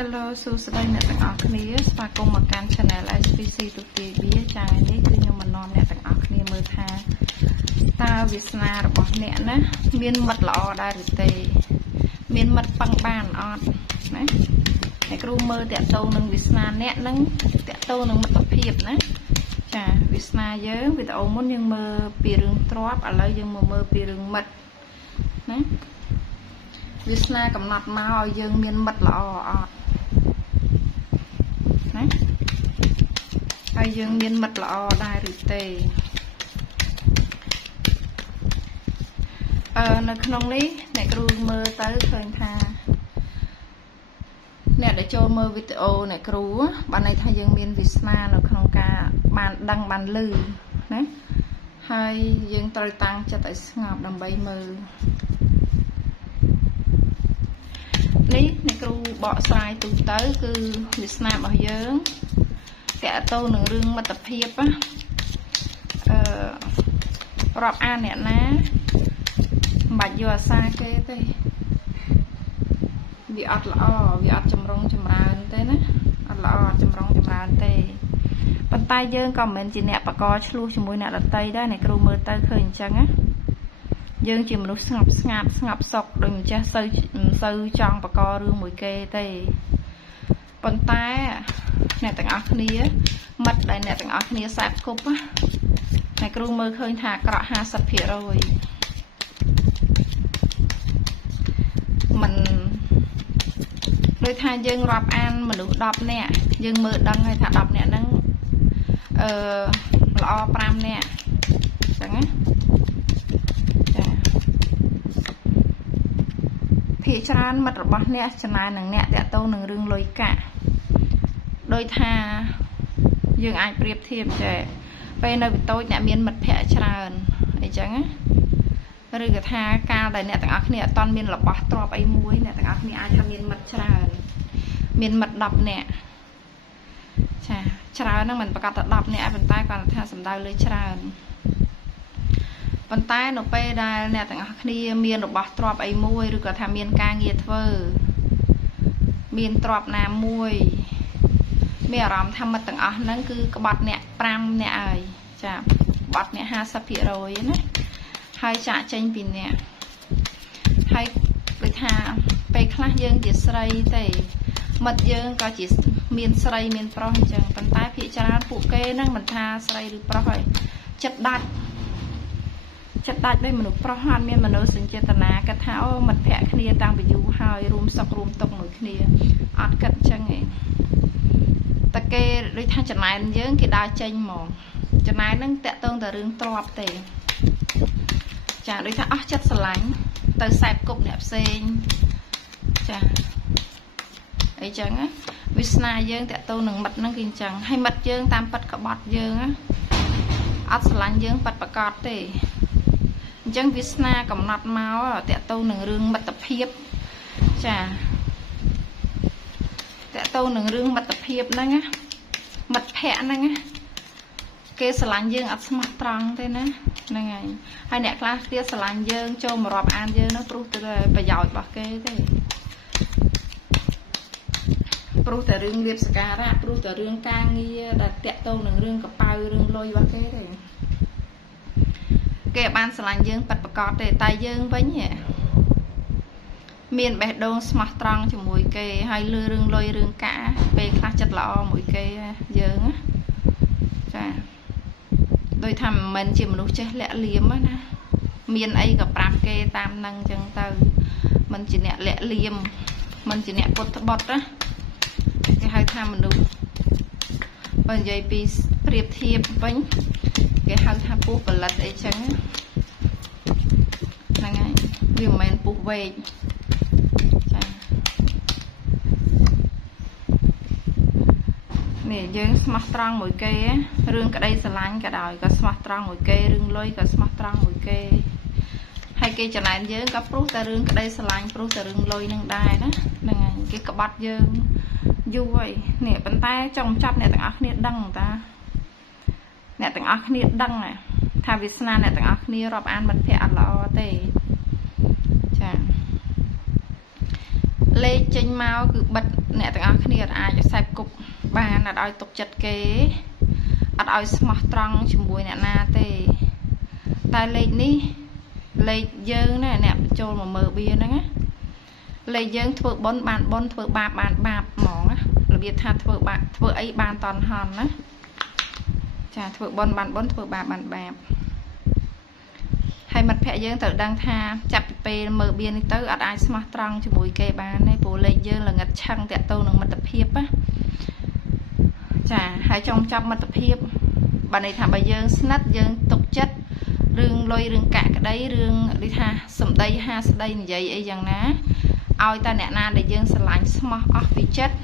Hello សួស្តីអ្នកទាំងអស់គ្នាស្វាគមន៍មកកាន់ Channel SPC ទូទាយវាចា៎នេះគឺខ្ញុំមកនាំអ្នកទាំងអស់គ្នាមើលថាតើវាសនារបស់អ្នកណាមានមិត្តល្អដែរឬទេមានមិត្តប៉ឹងបានអត់ណាអ្នកគ្រូមើលតាក់ទងនឹងវាសនាអ្នកនឹងតាក់ទងនឹងមិត្តភាពណាចាវាសនាយើងវីដេអូមុនយើងមើលពីរឿងទ្រព្យឥឡូវយើងមកមើលពីរឿងមិត្តណាវាសនាកំណត់មកឲ្យយើងមានមិត្តល្អអត់ណាហើយយើងមានមិត្តល្អដែរឬទេនៅក្នុងនេះអ្នកគ្រូមើលទៅឃើញថាអ្នកដែលចូលមើលវីដេអូអ្នកគ្រូបានន័យថាយើងមានវាសនានៅក្នុងការបានដឹងបានឮណាហើយយើងត្រូវតាំងចិត្តឲ្យស្ងប់ដើម្បីមើលនេះអ្នកគ្រូបកស្រាយទូទៅគឺវាសនារបស់យើងតកតទៅនឹងរឿងមិត្តភាពរាប់អានអ្នកណាមិនបាច់យកអាសាគេទេវាអត់ល្អវាអត់ចម្រុងចម្រើនទេណាអត់ល្អចម្រុងចម្រើនទេប៉ុន្តែយើងក៏មិនមែនជាអ្នកបកកឆ្លោះជាមួយអ្នកដតីដែរអ្នកគ្រូមើលទៅឃើញអញ្ចឹងណាយើងជាមនុស្សស្ងប់ស្ងាត់ស្ងប់សុខដូចមិនចេះសូវចង់បកករឿងមួយគេទេប៉ុន្តែអ្នកទាំងអស់គ្នាមិត្តដែលអ្នកទាំងអស់គ្នាសាបគប់អ្នកគ្រូមើលឃើញថាអាក្រក់ 50% មិនដូចថាយើងរាប់អានមនុស្ស10នាក់យើងមើលដឹងហើយថា10នាក់ហ្នឹងល្អ5នាក់អញ្ចឹងណាចាភាគច្រើនមិត្តរបស់អ្នកចំណែននឹងអ្នកតាក់ទងនឹងរឿងលុយកាក់ដោយថាយើងអាចប្រៀបធៀបចេះពេលនៅវិតូចអ្នកមានមិត្តភ័ក្តិច្រើនអីចឹងណាឬក៏ថាកាលដែលអ្នកទាំងអស់គ្នាអត់ទាន់មានរបស់ទ្រព្យអីមួយអ្នកទាំងអស់គ្នាអាចថាមានមិត្តច្រើនមានមិត្ត10នាក់ចាច្រើនហ្នឹងមិនប្រកាសថា10នាក់ប៉ុន្តែគាត់ថាសំដៅលើច្រើនប៉ុន្តែនៅពេលដែលអ្នកទាំងអស់គ្នាមានរបស់ទ្រព្យអីមួយឬក៏ថាមានការងារធ្វើមានទ្រព្យណាមួយមានអារម្មណ៍ថាមិត្តទាំងអស់ហ្នឹងគឺក្បត់អ្នក5អ្នកហើយចាក្បត់អ្នក 50% ណាហើយចាក់ចេញពីអ្នកហើយដូចថាពេលខ្លះយើងជាស្រីទេមិត្តយើងក៏ជាមានស្រីមានប្រុសអញ្ចឹងប៉ុន្តែភាគច្រើនពួកគេហ្នឹងមិនថាស្រីឬប្រុសហើយចិត្តដាច់ដោយមនុស្សប្រុសអត់មានមនោសញ្ចេតនាគិតថាអូមិត្តភក្តិគ្នាតាំងពីយូរហើយរួមសុខរួមទុក្ខមួយគ្នាអត់គិតអញ្ចឹងឯងតែគេដូចថាចំណែនយើងគេដើរចេញហ្មងចំណែនហ្នឹងតាក់ទងតែរឿងទ្រព្យទេចាដូចថាអស់ចិត្តស្រឡាញ់ទៅសែបគប់អ្នកផ្សេងចាអីចឹងណាវាសនាយើងតាក់ទងនឹងមិត្តហ្នឹងគឺអញ្ចឹងហើយមិត្តយើងតាមប៉ັດក្បត់យើងណាអត់ស្រឡាញ់យើងប៉ັດប្រកបទេអញ្ចឹងវាសនាកំណត់មកតាក់ទងនឹងរឿងមិត្តភាពចាតាក់ទងនឹងរឿងមិត្តភាពហ្នឹងណាមិត្តភ័ក្តិហ្នឹងណាគេស្រឡាញ់យើងអត់ស្មោះត្រង់ទេណាហ្នឹងហើយអ្នកខ្លះទៀតស្រឡាញ់យើងចូលមករាប់អានយើងនោះព្រោះតែប្រយោជន៍របស់គេទេព្រោះតែរឿងលៀបសការៈព្រោះតែរឿងការងារដែលតាក់ទងនឹងរឿងកប៉ៅរឿងលុយរបស់គេទេគេបានស្រឡាញ់យើងប៉ັດប្រកបទេតែយើងវិញមានបេះដូងស្មោះត្រង់ជាមួយគេហើយលឺរឿងលុយរឿងកាក់ពេលខ្លះចិត្តល្អមួយគេយើងចាដោយថាមិនមែនជាមនុស្សចេះលាក់លៀមណាមានអីក៏ប្រាប់គេតាមនឹងអញ្ចឹងទៅមិនជាអ្នកលាក់លៀមមិនជាអ្នកពុតត្បុតណាគេហៅថាមនុស្សបើនិយាយពីប្រៀបធៀបវិញគេហៅថាពស់ផលិតអីចឹងហ្នឹងហើយវាមិនមែនពស់វែកចានេះយើងស្មោះត្រង់មួយគេរឿងក្តីស្រឡាញ់ក៏ដោយក៏ស្មោះត្រង់មួយគេរឿងលុយក៏ស្មោះត្រង់មួយគេហើយគេចំណែនយើងក៏ព្រោះតែរឿងក្តីស្រឡាញ់ព្រោះតែរឿងលុយនឹងដែរណាហ្នឹងហើយគេក្បត់យើងយូរហើយនេះប៉ុន្តែចង់ចាប់អ្នកទាំងអស់គ្នាដឹងតាអ្នកទាំងអស់គ្នាដឹងថាវាសនាអ្នកទាំងអស់គ្នារាប់អានមិត្តភក្តិអត់ល្អទេចា លេខចេញមកគឺបិទ អ្នកទាំងអស់គ្នាអាចខ្សែគប់បានអត់ឲ្យទុកចិត្តគេអត់ឲ្យស្មោះត្រង់ជាមួយអ្នកណាទេតែលេខនេះលេខយើងណាអ្នកបញ្ចូលមកមើលបៀហ្នឹងណាលេខយើងធ្វើបុណ្យបានបុណ្យធ្វើបាបបានបាបហ្មងណារបៀបថាធ្វើអីបានតន់ហន់ណាចាធ្វើបុណ្យបានបុណ្យធ្វើបាបបានបាបហើយមិត្តភ័ក្ដិយើងត្រូវដឹងថាចាប់ពីពេលមើលបៀនេះទៅអត់អាចស្មោះត្រង់ជាមួយគេបានទេព្រោះលេខយើងល្ងិតឆឹងតាក់ទងនឹងមិត្តភាពណាចាហើយចង់ចាប់មិត្តភាពបើន័យថាបើយើងស្និទ្ធយើងទុកចិត្តរឿងលុយរឿងកាក់ក្តីរឿងដូចថាសម្ដីហាស្ដីនិយាយអីយ៉ាងណាឲ្យតែអ្នកណាដែលយើងស្រឡាញ់ស្មោះអស់ពីចិត្ត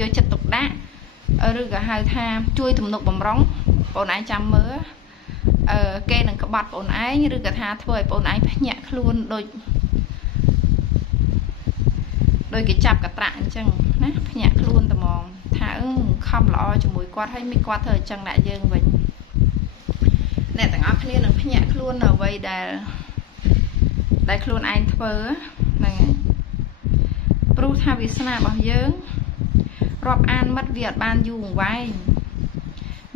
យកចិត្តទុកដាក់ឬក៏ហៅថាជួយទំនុកបំរុងបងឯងចាំមើលគេនឹងក្បត់បងឯងឬក៏ថាធ្វើឲ្យបងឯងភ្ញាក់ខ្លួនដូចគេចាប់កត្រាក់អញ្ចឹងណាភ្ញាក់ខ្លួនត្មងថាខំល្អជាមួយគាត់ហើយមិនគាត់ធ្វើអញ្ចឹងដាក់យើងវិញអ្នកទាំងអស់គ្នានឹងភ្ញាក់ខ្លួននៅអ្វីដែលខ្លួនឯងធ្វើហ្នឹងហើយព្រោះថាវាសនារបស់យើងរាប់អានមិត្តវាអត់បានយូរអង្វែង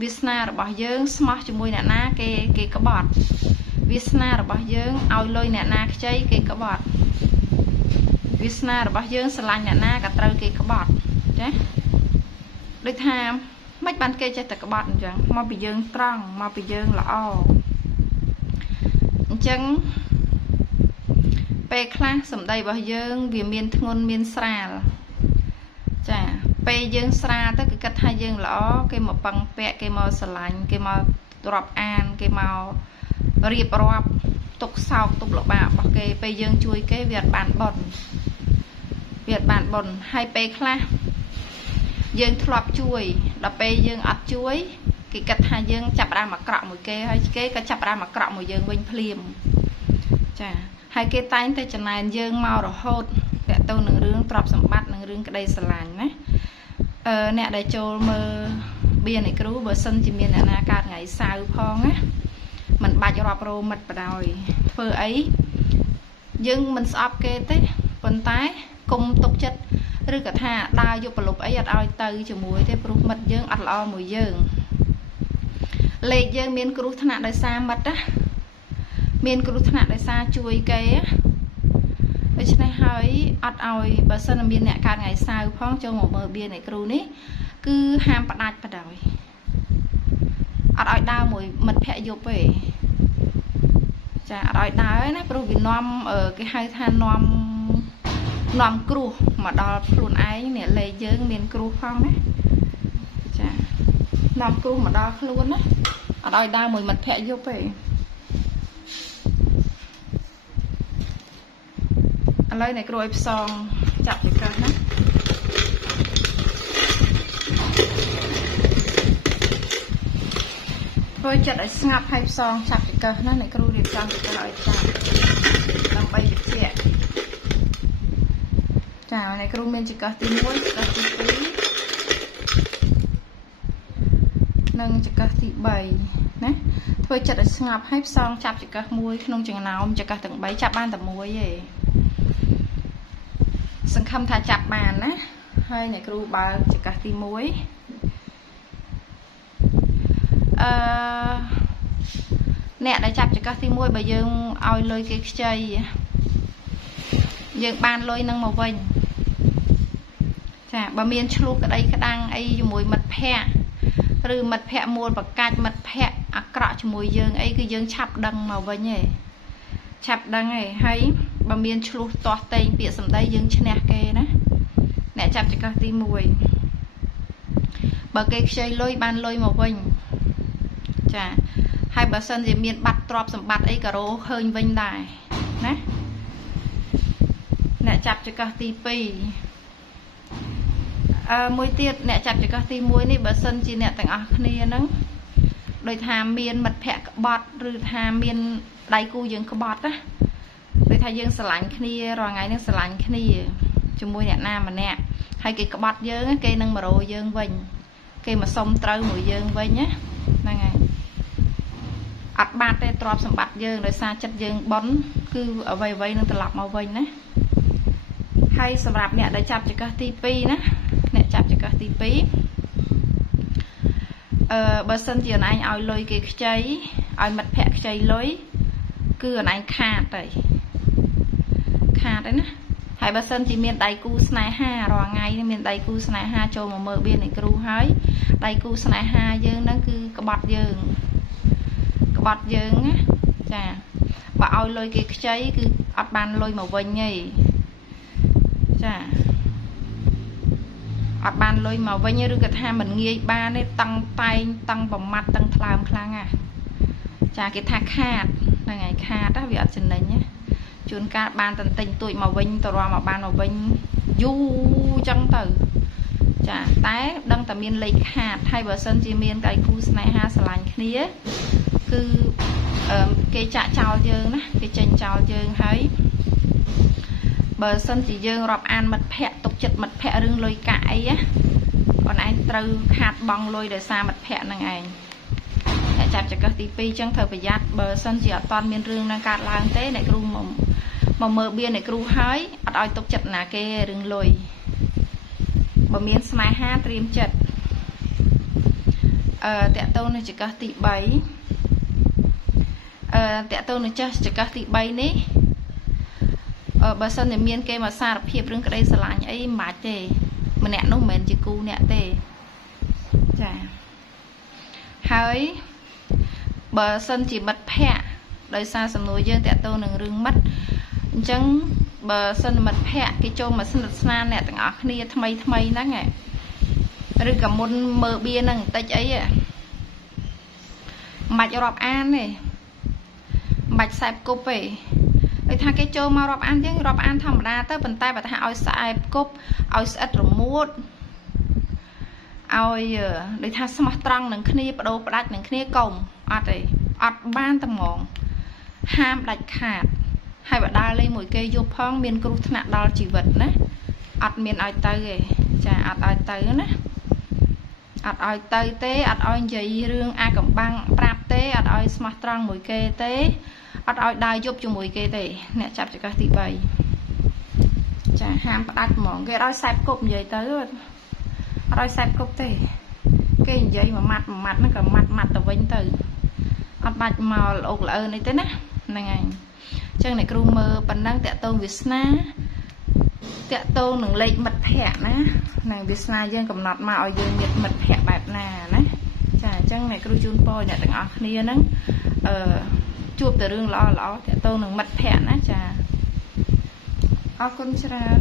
វាសនារបស់យើងស្មោះជាមួយអ្នកណាគេក្បត់វាសនារបស់យើងឲ្យលុយអ្នកណាខ្ចីគេក្បត់វាសនារបស់យើងស្រឡាញ់អ្នកណាក៏ត្រូវគេក្បត់ចាដូចថាមិនបានគេចេះតែក្បត់អញ្ចឹងមកពីយើងត្រង់មកពីយើងល្អអញ្ចឹងពេលខ្លះសម្ដីរបស់យើងវាមានធ្ងន់មានស្រាលចាពេលយើងស្រាលទៅគេគិតថាយើងល្អគេមកពឹងពាក់គេមកស្រឡាញ់គេមករាប់អានគេមករៀបរាប់ទុកសោកទុកលបារបស់គេពេលយើងជួយគេវាអត់បានបុណ្យហើយពេលខ្លះយើងធ្លាប់ជួយដល់ពេលយើងអត់ជួយគេគិតថាយើងចាប់ផ្ដើមអាក្រក់មួយគេហើយគេក៏ចាប់ផ្ដើមអាក្រក់មួយយើងវិញភ្លាមចាហើយគេតែងតែចំណែនយើងមករហូតតាក់ទងនឹងរឿងទ្រព្យសម្បត្តិនិងរឿងក្តីស្រឡាញ់ណាអ្នកដែលចូលមើលបៀនឯគ្រូបើសិនជាមានអ្នកណាកើតថ្ងៃសៅរ៍ផងណាមិនបាច់រាប់រោមិត្តបដ ாய் ធ្វើអីយើងមិនស្អប់គេទេប៉ុន្តែគុំទុកចិត្តឬក៏ថាដើរយកប្រលប់អីអត់ឲ្យទៅជាមួយទេព្រោះមិត្តយើងអត់ល្អមួយយើងលេខយើងមានគ្រោះថ្នាក់ដោយសារមិត្តណាមានគ្រោះថ្នាក់ដោយសារជួយគេដូច្នេះហើយអត់ឲ្យបើសិនមានអ្នកកើតថ្ងៃសៅរ៍ផងចូលមកមើលបៀនឯគ្រូនេះគឺហាមផ្ដាច់បដ ாய் អត់ឲ្យដើរមួយមិត្តភ័ក្ដិយប់ទេចាអត់ឲ្យដើរណាព្រោះវានាំគេហៅថានាំគ្រោះមកដល់ខ្លួនឯងនេះលេខយើងមានគ្រោះផងណាចានាំគ្រោះមកដល់ខ្លួនណាអត់ឲ្យដើរមួយមិត្តភ័ក្ដិយប់ទេឥឡូវអ្នកគ្រូឲ្យផ្សងចាប់ចង្កឹះណាធ្វើចិត្តឲ្យស្ងប់ហើយផ្សងចាប់ចង្កឹះណាអ្នកគ្រូរៀបចំចង្កឹះឲ្យចាប់ដើម្បីបញ្ជាក់ចាអ្នកគ្រូមានចង្កឹះទី1ចង្កឹះទី2និងចង្កឹះទី3ណាធ្វើចិត្តឲ្យស្ងប់ហើយផ្សងចាប់ចង្កឹះមួយក្នុងចំណោមចង្កឹះទាំង3ចាប់បានតែមួយទេសង្ឃឹមថាចាប់បានណាហើយអ្នកគ្រូបើកចង្កឹះទី1អ្នកដែលចាប់ចង្កឹះទី1បើយើងឲ្យលុយគេខ្ចីយើងបានលុយនឹងមកវិញចាបើមានឆ្លោះក្តីក្តាំងអីជាមួយមិត្តភ័ក្តិឬមិត្តភ័ក្តិមូលបកាច់មិត្តភ័ក្តិអាក្រក់ជាមួយយើងអីគឺយើងឆាប់ដឹងមកវិញឯងឆាប់ដឹងឯងហើយបើមានឆ្លោះទាស់តែងពាក្យសម្ដីយើងឈ្នះគេណាអ្នកចាប់ចង្កឹះទី1បើគេខ្ចីលុយបានលុយមកវិញចាហើយបើសិនជាមានបាត់ទ្រព្យសម្បត្តិអីក៏រកឃើញវិញដែរណាអ្នកចាប់ចង្កឹះទី2មួយទៀតអ្នកចាប់ចង្កឹះទី1នេះបើសិនជាអ្នកទាំងអស់គ្នាហ្នឹងដោយថាមានមិត្តភ័ក្តិក្បត់ឬថាមានដៃគូយើងក្បត់ណាដូចថាយើងស្រឡាញ់គ្នារាល់ថ្ងៃនេះស្រឡាញ់គ្នាជាមួយអ្នកណាម្នាក់ហើយគេក្បត់យើងគេនឹងមករកយើងវិញគេមកសុំត្រូវមួយយើងវិញណាហ្នឹងហើយអត់បាត់ទេទ្រព្យសម្បត្តិយើងដោយសារចិត្តយើងបន់គឺអ្វីៗនឹងត្រឡប់មកវិញណាហើយសម្រាប់អ្នកដែលចាប់ចង្កឹះទី2ណា កទី2បើសិនជាអនឯងឲ្យលុយគេខ្ចីឲ្យមិត្តភ័ក្តិខ្ចីលុយគឺអនឯងខាតហើយណាហើយបើសិនជាមានដៃគូស្នេហារាល់ថ្ងៃមានដៃគូស្នេហាចូលមកមើលបៀននៃគ្រូហើយដៃគូស្នេហាយើងហ្នឹងគឺក្បត់យើងណាចាបើឲ្យលុយគេខ្ចីគឺអត់បានលុយមកវិញទេចាអត់បានលុយមកវិញឬក៏ថាមិនងាយបានទេតឹងតែងតឹងប្រមាត់តឹងថ្លើមខ្លាំងណាចាគេថាខាតហ្នឹងហើយខាតវាអត់ចំណេញណាជួនកាលបានតន្ទិញទួចមកវិញទៅរំមកបានមកវិញយូរចឹងទៅចាតែដឹងតែមានលេខខាតហើយបើសិនជាមានដៃគូស្នេហាស្រឡាញ់គ្នាគឺគេចាក់ចោលយើងណាគេចេញចោលយើងហើយបើសិនជាយើងរាប់អានមិត្តភ័ក្តិទុកចិត្តមិត្តភ័ក្តិរឿងលុយកាក់អីណាអូនឯងត្រូវខាតបង់លុយដោយសារមិត្តភ័ក្តិនឹងឯងតែចាប់ចង្កឹះទី2ចឹងត្រូវប្រយ័ត្នបើសិនជាអត់តាន់មានរឿងនឹងកើតឡើងទេអ្នកគ្រូមកមើលបៀនអ្នកគ្រូហើយអត់ឲ្យទុកចិត្តណាគេរឿងលុយបើមានស្នេហាត្រៀមចិត្តតកតូននៅចង្កឹះទី3តកតូននៅចង្កឹះទី3នេះបើសិនតែមានគេមកសារភាពរឿងក្តីស្រឡាញ់អីមិនបាច់ទេម្នាក់នោះមិនមែនជាគូអ្នកទេចាហើយបើសិនជាមិត្តភ័ក្តិដោយសារសំណួរយើងតកតូននឹងរឿងមិត្តអញ្ចឹងបើសិនមិត្តភ័ក្តិគេចូលមកស្និទ្ធស្នាលអ្នកទាំងអស់គ្នាថ្មីហ្នឹងឬក៏មុនមើលបៀនហ្នឹងបន្តិចអីមិនបាច់រាប់អានទេមិនបាច់ខ្សែគប់ទេដូចថាគេចូលមករាប់អានយើងរាប់អានធម្មតាទៅប៉ុន្តែបើថាឲ្យស្អែបគប់ឲ្យស្អិតរមួតឲ្យដូចថាស្មោះត្រង់នឹងគ្នាបដូរផ្ដាច់នឹងគ្នាកុំអត់ទេអត់បានតែហ្មងហាមដាច់ខាតហើយបើដើរលេងមួយគេយប់ផងមានគ្រោះថ្នាក់ដល់ជីវិតណាអត់មានឲ្យទៅទេចាអត់ឲ្យទៅណាអត់ឲ្យទៅទេអត់ឲ្យនិយាយរឿងអាកំបាំងប្រាប់ទេអត់ឲ្យស្មោះត្រង់មួយគេទេអត់ឲ្យដើរយប់ជាមួយគេទេអ្នកចាប់ចង្កឹះទី3ចាហាមផ្ដាច់ហ្មងគេឲ្យសែបគប់និយាយទៅអត់ឲ្យសែបគប់ទេគេនិយាយមួយម៉ាត់ហ្នឹងក៏ម៉ាត់ទៅវិញទៅអត់បាច់មកល្អកល្អើនេះទេណាហ្នឹងហើយអញ្ចឹងអ្នកគ្រូមើលប៉ុណ្ណឹងតកតូនវាសនាតកតូននឹងលេខមិត្តភ័ក្តិណាហ្នឹងវាសនាយើងកំណត់មកឲ្យយើងមានមិត្តភ័ក្តិបែបណាណាចាអញ្ចឹងអ្នកគ្រូជូនពរអ្នកទាំងអស់គ្នាហ្នឹងជួបតែរឿងល្អតកតូននឹងមិត្តភ័ក្តិណាចាអរគុណច្រើន